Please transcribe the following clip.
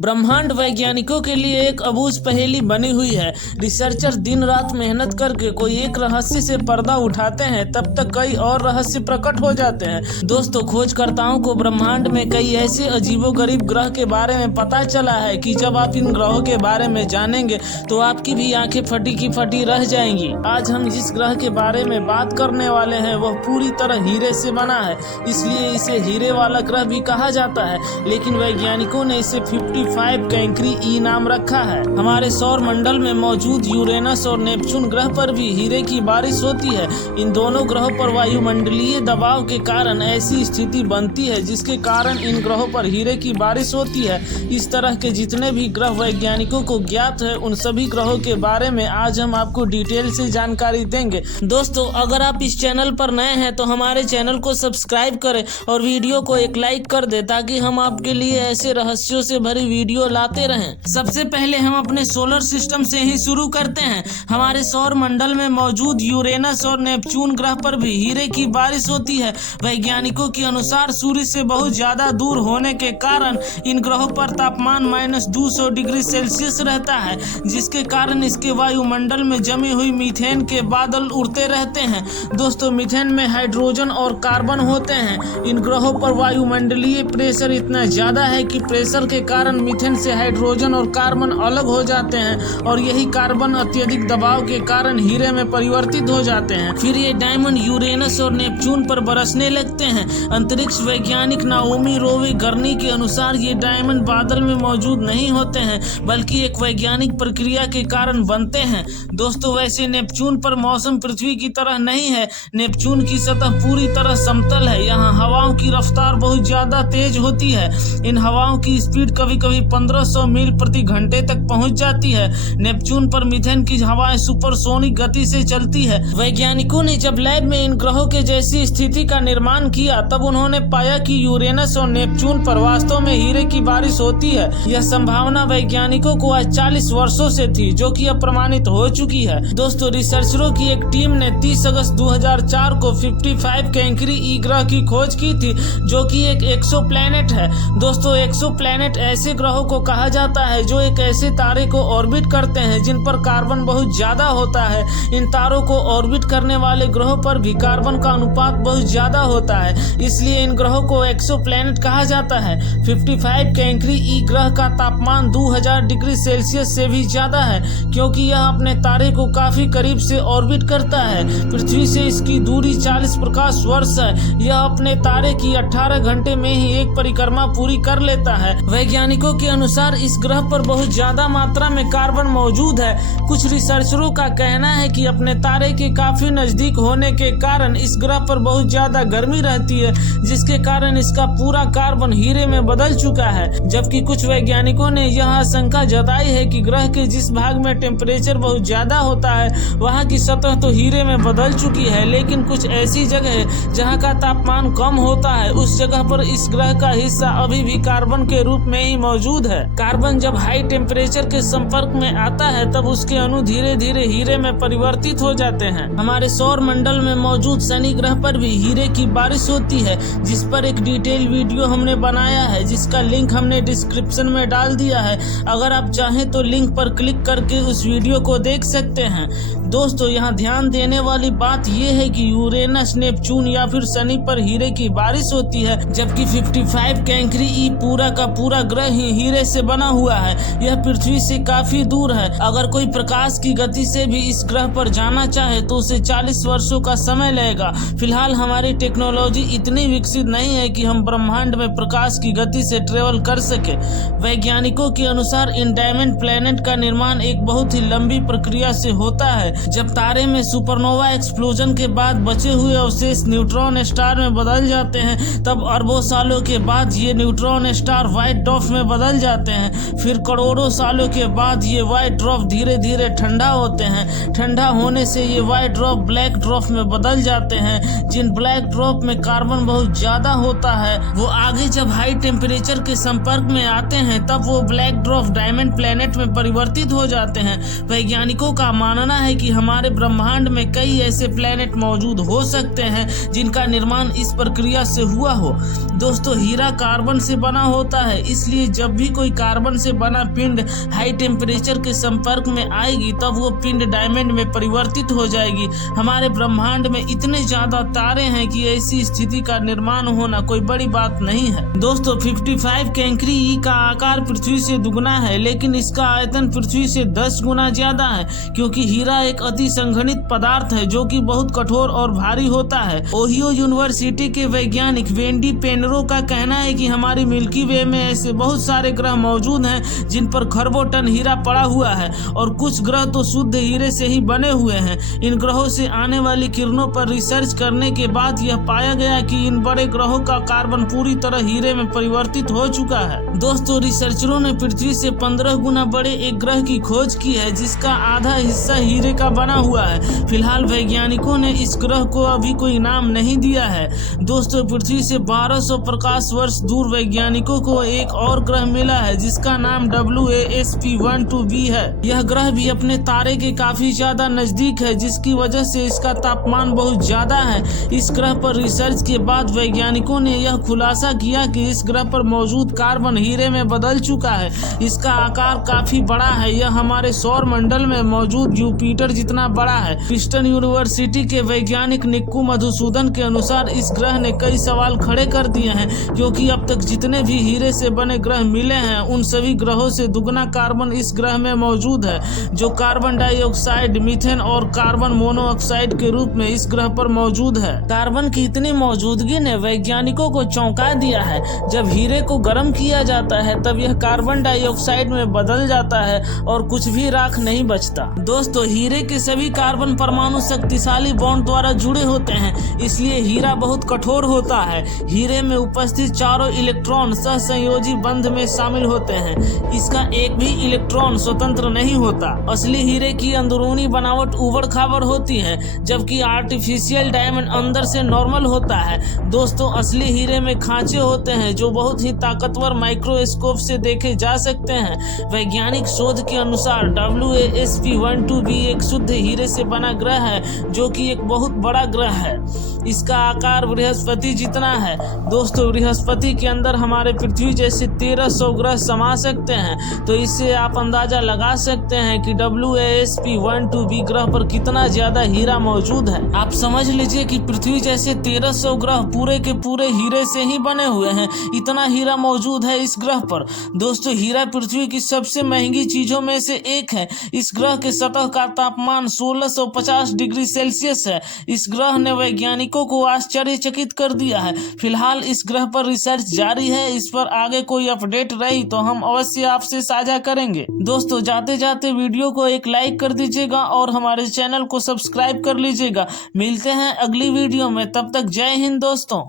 ब्रह्मांड वैज्ञानिकों के लिए एक अबूझ पहेली बनी हुई है। रिसर्चर दिन रात मेहनत करके कोई एक रहस्य से पर्दा उठाते हैं, तब तक कई और रहस्य प्रकट हो जाते हैं। दोस्तों, खोजकर्ताओं को ब्रह्मांड में कई ऐसे अजीबोगरीब ग्रह के बारे में पता चला है कि जब आप इन ग्रहों के बारे में जानेंगे तो आपकी भी आंखें फटी की फटी रह जाएंगी। आज हम जिस ग्रह के बारे में बात करने वाले हैं वह पूरी तरह हीरे से बना है, इसलिए इसे हीरे वाला ग्रह भी कहा जाता है। लेकिन वैज्ञानिकों ने इसे 55 कैंकरी ई नाम रखा है। हमारे सौर मंडल में मौजूद यूरेनस और नेपच्यून ग्रह पर भी हीरे की बारिश होती है। इन दोनों ग्रहों पर वायुमंडलीय दबाव के कारण ऐसी स्थिति बनती है जिसके कारण इन ग्रहों पर हीरे की बारिश होती है। इस तरह के जितने भी ग्रह वैज्ञानिकों को ज्ञात है, उन सभी ग्रहों के बारे में आज हम आपको डिटेल से जानकारी देंगे। दोस्तों, अगर आप इस चैनल पर नए हैं तो हमारे चैनल को सब्सक्राइब करें और वीडियो को एक लाइक कर दें, ताकि हम आपके लिए ऐसे रहस्यों से भरी वीडियो लाते रहें। सबसे पहले हम अपने सोलर सिस्टम से ही शुरू करते हैं। हमारे सौर मंडल में मौजूद यूरेनस और नेपच्यून ग्रह पर भी हीरे की बारिश होती है। वैज्ञानिकों के अनुसार सूर्य से बहुत ज्यादा दूर होने के कारण इन ग्रहों पर तापमान -200 डिग्री सेल्सियस रहता है, जिसके कारण इसके वायुमंडल में जमी हुई मीथेन के बादल उड़ते रहते हैं। दोस्तों, मीथेन में हाइड्रोजन और कार्बन होते हैं। इन ग्रहों पर वायुमंडलीय प्रेशर इतना ज्यादा है कि प्रेशर के कारण मीथेन से हाइड्रोजन और कार्बन अलग हो जाते हैं और यही कार्बन अत्यधिक दबाव के कारण हीरे में परिवर्तित हो जाते हैं। फिर ये डायमंड यूरेनस और नेपच्यून पर बरसने लगते हैं। अंतरिक्ष वैज्ञानिक नाओमी रोवे गर्नी के अनुसार ये डायमंड बादल में मौजूद नहीं होते हैं, बल्कि एक वैज्ञानिक प्रक्रिया के कारण बनते हैं। दोस्तों, वैसे नेपच्यून पर मौसम पृथ्वी की तरह नहीं है। नेपच्यून की सतह पूरी तरह समतल है। यहाँ हवाओं की रफ्तार बहुत ज्यादा तेज होती है। इन हवाओं की स्पीड कभी कभी 1500 मील प्रति घंटे तक पहुंच जाती है। नेपच्यून पर मीथेन की हवाएं सुपरसोनिक गति से चलती है। वैज्ञानिकों ने जब लैब में इन ग्रहों के जैसी स्थिति का निर्माण किया, तब उन्होंने पाया कि यूरेनस और नेपच्यून पर वास्तव में हीरे की बारिश होती है। यह संभावना वैज्ञानिकों को आज 40 वर्षों से थी, जो कि अब प्रमाणित हो चुकी है। दोस्तों, रिसर्चरों की एक टीम ने 30 अगस्त 2004 को 55 कैंकरी ई ग्रह की खोज की थी, जो कि एक एक्सोप्लैनेट है। दोस्तों, एक्सोप्लैनेट ऐसे ग्रहों को कहा जाता है जो एक ऐसे तारे को ऑर्बिट करते हैं जिन पर कार्बन बहुत ज्यादा होता है। इन तारों को ऑर्बिट करने वाले ग्रहों पर भी कार्बन का अनुपात बहुत ज्यादा होता है, इसलिए इन ग्रहों को एक्सोप्लैनेट कहा जाता है। 55 कैंकरी ई ग्रह का तापमान 2000 डिग्री सेल्सियस से भी ज्यादा है, क्योंकि यह अपने तारे को काफी करीब से ऑर्बिट करता है। पृथ्वी से इसकी दूरी 40 प्रकाश वर्ष है। यह अपने तारे की 18 घंटे में ही एक परिक्रमा पूरी कर लेता है। वैज्ञानिकों के अनुसार इस ग्रह पर बहुत ज्यादा मात्रा में कार्बन मौजूद है। कुछ रिसर्चरों का कहना है कि अपने तारे के काफी नजदीक होने के कारण इस ग्रह पर बहुत ज्यादा गर्मी रहती है, जिसके कारण इसका पूरा कार्बन हीरे में बदल चुका है। जबकि कुछ वैज्ञानिकों ने यह आशंका जताई है कि ग्रह के जिस भाग में टेम्परेचर बहुत ज्यादा होता है, वहाँ की सतह तो हीरे में बदल चुकी है, लेकिन कुछ ऐसी जगह जहाँ का तापमान कम होता है, उस जगह पर इस ग्रह का हिस्सा अभी भी कार्बन के रूप में ही मौजूद है। कार्बन जब हाई टेम्परेचर के संपर्क में आता है, तब उसके अणु धीरे धीरे हीरे में परिवर्तित हो जाते हैं। हमारे सौर मंडल में मौजूद शनि ग्रह पर भी हीरे की बारिश होती है, जिस पर एक डिटेल वीडियो हमने बनाया है, जिसका लिंक हमने डिस्क्रिप्शन में डाल दिया है। अगर आप चाहें तो लिंक पर क्लिक करके उस वीडियो को देख सकते हैं। दोस्तों, यहाँ ध्यान देने वाली बात यह है कि यूरेनस, नेपच्यून या फिर शनि पर हीरे की बारिश होती है, जबकि 55 कैंकरी ई पूरा का पूरा ग्रह ही हीरे से बना हुआ है। यह पृथ्वी से काफी दूर है। अगर कोई प्रकाश की गति से भी इस ग्रह पर जाना चाहे तो उसे 40 वर्षों का समय लगेगा। फिलहाल हमारी टेक्नोलॉजी इतनी विकसित नहीं है कि हम ब्रह्मांड में प्रकाश की गति से ट्रेवल कर सके। वैज्ञानिकों के अनुसार इन डायमंड प्लैनेट का निर्माण एक बहुत ही लंबी प्रक्रिया से होता है। जब तारे में सुपरनोवा एक्सप्लोजन के बाद बचे हुए अवशेष न्यूट्रॉन स्टार में बदल जाते हैं, तब अरबों सालों के बाद ये न्यूट्रॉन स्टार व्हाइट ड्वार्फ में बदल जाते हैं। फिर करोड़ों सालों के बाद ये व्हाइट ड्वार्फ धीरे धीरे ठंडा होते हैं। ठंडा होने से ये व्हाइट ड्वार्फ ब्लैक ड्वार्फ में बदल जाते हैं। जिन ब्लैक ड्वार्फ में कार्बन बहुत ज्यादा होता है, वो आगे जब हाई टेम्परेचर के संपर्क में आते हैं, तब वो ब्लैक ड्वार्फ डायमंड प्लैनेट में परिवर्तित हो जाते हैं। वैज्ञानिकों का मानना है कि हमारे ब्रह्मांड में कई ऐसे प्लैनेट मौजूद हो सकते हैं जिनका निर्माण इस प्रक्रिया से हुआ हो। दोस्तों, हीरा कार्बन से बना होता है, इसलिए जब जब भी कोई कार्बन से बना पिंड हाई टेम्परेचर के संपर्क में आएगी तब वो पिंड डायमंड में परिवर्तित हो जाएगी। हमारे ब्रह्मांड में इतने ज्यादा तारे हैं कि ऐसी स्थिति का निर्माण होना कोई बड़ी बात नहीं है। दोस्तों 55 कैंकरी ई का आकार पृथ्वी से दुगना है, लेकिन इसका आयतन पृथ्वी से 10 गुना ज्यादा है, क्योंकि हीरा एक अति संघनित पदार्थ है जो कि बहुत कठोर और भारी होता है। ओहियो यूनिवर्सिटी के वैज्ञानिक वेंडी पेनरो का कहना है कि हमारी मिल्की वे में ऐसे बहुत सारे ग्रह मौजूद हैं जिन पर खरबों टन हीरा पड़ा हुआ है, और कुछ ग्रह तो शुद्ध हीरे से ही बने हुए हैं। इन ग्रहों से आने वाली किरणों पर रिसर्च करने के बाद यह पाया गया कि इन बड़े ग्रहों का कार्बन पूरी तरह हीरे में परिवर्तित हो चुका है। दोस्तों रिसर्चरों ने पृथ्वी से 15 गुना बड़े एक ग्रह की खोज की है जिसका आधा हिस्सा हीरे का बना हुआ है। फिलहाल वैज्ञानिकों ने इस ग्रह को अभी कोई नाम नहीं दिया है। दोस्तों पृथ्वी से 1200 प्रकाश वर्ष दूर वैज्ञानिकों को एक और ग्रह मिला है जिसका नाम WASP-12b है। यह ग्रह भी अपने तारे के काफी ज्यादा नजदीक है, जिसकी वजह से इसका तापमान बहुत ज्यादा है। इस ग्रह पर रिसर्च के बाद वैज्ञानिकों ने यह खुलासा किया कि इस ग्रह पर मौजूद कार्बन हीरे में बदल चुका है। इसका आकार काफी बड़ा है, यह हमारे सौर मंडल में मौजूद जुपिटर जितना बड़ा है। प्रिंसटन यूनिवर्सिटी के वैज्ञानिक निक्कू मधुसूदन के अनुसार इस ग्रह ने कई सवाल खड़े कर दिए हैं, क्योंकि अब तक जितने भी हीरे से बने ग्रह मिले हैं उन सभी ग्रहों से दुगना कार्बन इस ग्रह में मौजूद है, जो कार्बन डाइऑक्साइड, मीथेन और कार्बन मोनोऑक्साइड के रूप में इस ग्रह पर मौजूद है। कार्बन की इतनी मौजूदगी ने वैज्ञानिकों को चौंका दिया है। जब हीरे को गर्म किया जाता है तब यह कार्बन डाइऑक्साइड में बदल जाता है और कुछ भी राख नहीं बचता। दोस्तों हीरे के सभी कार्बन परमाणु शक्तिशाली बॉन्ड द्वारा जुड़े होते हैं, इसलिए हीरा बहुत कठोर होता है। हीरे में उपस्थित चारों इलेक्ट्रॉन सहसंयोजी बंध में शामिल होते हैं। इसका एक भी इलेक्ट्रॉन स्वतंत्र नहीं होता। असली हीरे की अंदरूनी बनावट उबड़ खाबड़ होती है, जबकि आर्टिफिशियल डायमंड अंदर से नॉर्मल होता है। दोस्तों असली हीरे में खांचे होते हैं जो बहुत ही ताकतवर माइक्रोस्कोप से देखे जा सकते हैं। वैज्ञानिक शोध के अनुसार WASP-12b एक शुद्ध हीरे से बना ग्रह है जो कि एक बहुत बड़ा ग्रह है। इसका आकार बृहस्पति जितना है। दोस्तों बृहस्पति के अंदर हमारे पृथ्वी जैसे 1300 ग्रह समा सकते हैं, तो इससे आप अंदाजा लगा सकते हैं कि WASP-12b ग्रह पर कितना ज्यादा हीरा मौजूद है। आप समझ लीजिए कि पृथ्वी जैसे 1300 ग्रह पूरे के पूरे हीरे से ही बने हुए हैं। इतना हीरा मौजूद है इस ग्रह पर। दोस्तों हीरा पृथ्वी की सबसे महंगी चीजों में से एक है। इस ग्रह के सतह का तापमान 1650 डिग्री सेल्सियस है। इस ग्रह ने वैज्ञानिकों को आश्चर्यचकित कर दिया है। फिलहाल इस ग्रह पर रिसर्च जारी है। इस पर आगे कोई अपडेट रही तो हम अवश्य आपसे साझा करेंगे। दोस्तों जाते जाते वीडियो को एक लाइक कर दीजिएगा और हमारे चैनल को सब्सक्राइब कर लीजिएगा। मिलते हैं अगली वीडियो में, तब तक जय हिंद दोस्तों।